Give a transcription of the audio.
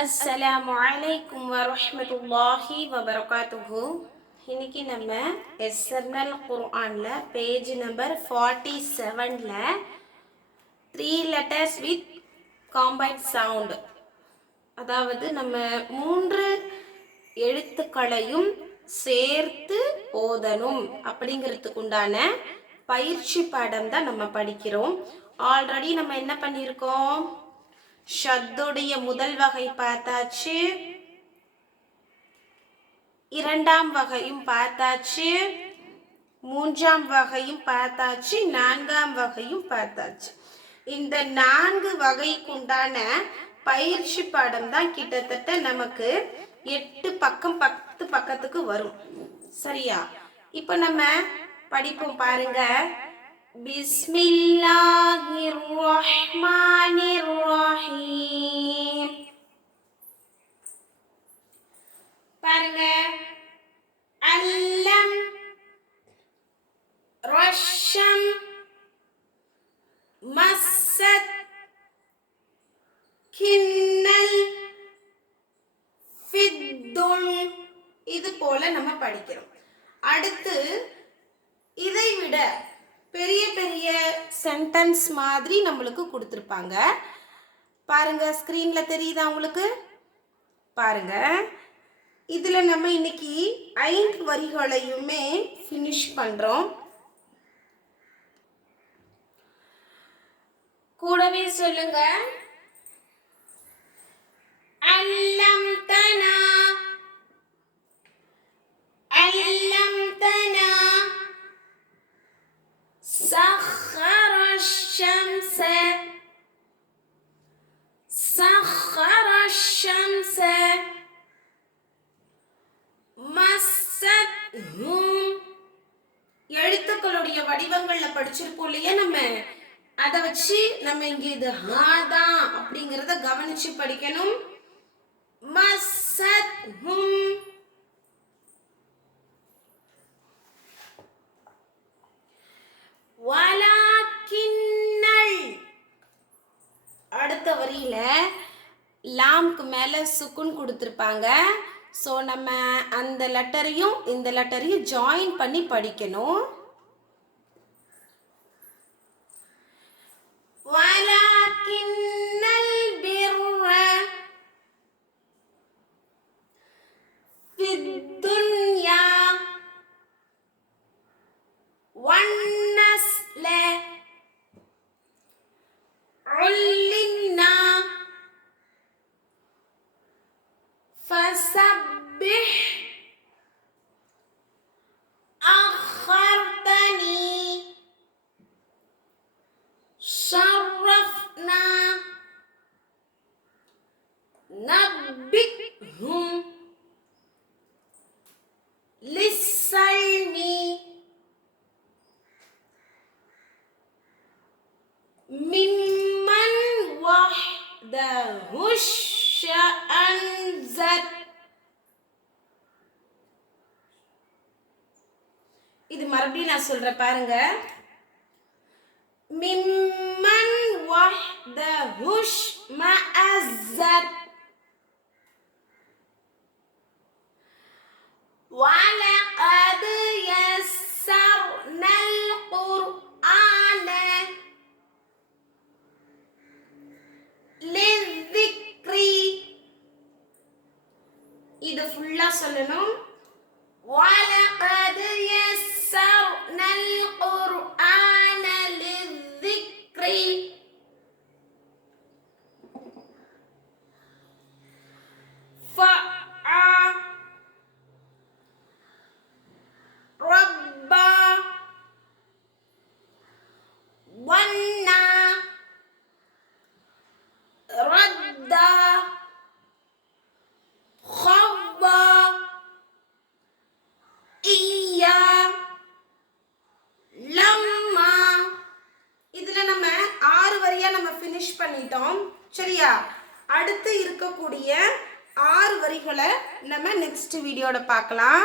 அஸ்ஸலாமு அலைக்கும் வரஹ்மத்துல்லாஹி வபரகாத்துஹு. இன்னைக்கு நம்ம எஸ்எர்னல் குர்ஆனில் page number 47ல் 3 letters with combined sound, அதாவது நம்ம 3 எழுத்துக்களையும் சேர்த்து ஓதணும் அப்படிங்கிறதுக்கு உண்டான பயிற்சி பாடம் தான் நம்ம படிக்கிறோம். ஆல்ரெடி நம்ம என்ன பண்ணியிருக்கோம்? ஷத்துடைய முதல் வகை பார்த்தாச்சு, இரண்டாம் வகையும் பார்த்தாச்சு, மூன்றாம் வகையும் பார்த்தாச்சு, நான்காம் வகையும் பார்த்தாச்சு. இந்த 4 வகைக்குண்டான பயிற்சி பாடம் தான் கிட்டத்தட்ட நமக்கு 8 பக்கம் 10 பக்கத்துக்கு வரும். சரியா? இப்போ நம்ம படிப்போம் பாருங்க. பிஸ்மில்லாஹிர் ரஹ்மானிர் ரஹீம். பாருங்க. அல்லம், ரஷம், மஸ்ஸத், கின்னல், ஃபித்துன். இது போல நம்ம படிக்கிறோம். அடுத்து இதை விட பெரிய பெரிய சென்டென்ஸ் மாதிரி நம்மளுக்கு கொடுத்துருப்பாங்க. பாருங்க, ஸ்க்ரீன்ல தெரியுதா உங்களுக்கு? பாருங்க, இதுல நம்ம இன்னைக்கு 5 வரிகளையுமே ஃபினிஷ் பண்றோம். கூடவே சொல்லுங்க. அல்லம்தனா, அல்லம்தனா, سخر الشمس، سخر الشمس، مستهم. எழுத்துக்களுடைய வடிவங்கள்ல படிச்சிருப்போம் இல்லையா? நம்ம அதை வச்சு நம்ம இங்க இது ஹாதா அப்படிங்கறத கவனிச்சு படிக்கணும். மஸ்ஸத்ஹும், வலாக்கின்னல். அடுத்த வரியில லாம்க்கு மேல சுக்குன் கொடுத்துருப்பாங்க. ஸோ நம்ம அந்த லெட்டரையும் இந்த லெட்டரையும் ஜாயின் பண்ணி படிக்கணும். வலாக்கின்னல் பிர்ர ஃபித்துன்யா வன்னஸ்ல உல்லின்னா ஃபஸப்பிஹ் அخرتني ஷர்ரஃப்னா நப்பிஹும் லிஸ்ஸல்மி மிம்மன் வஹ்தஹுஷ் ஷஅன்ஸத். இது மறுபடியும் நான் சொல்றேன் பாருங்க. மிம்மன் வஹ்தஹுஷ் மஅஸத், وَلَقَدْ يَسَّرْنَا الْقُرْآنَ لِلذِّكْرِ. இது ஃபுல்லா சொல்லணும். وَلَقَدْ يَسَّرْنَا الْقُرْآنَ لِلذِّكْرِ. ربا ونا ردا خضا إيا لما. இதுல நம்ம 6 வரியா நம்ம ஃபினிஷ் பண்ணிட்டோம். சரியா? அடுத்து இருக்கக்கூடிய 6 வரிகளை நம்ம நெக்ஸ்ட் வீடியோல பார்க்கலாம்.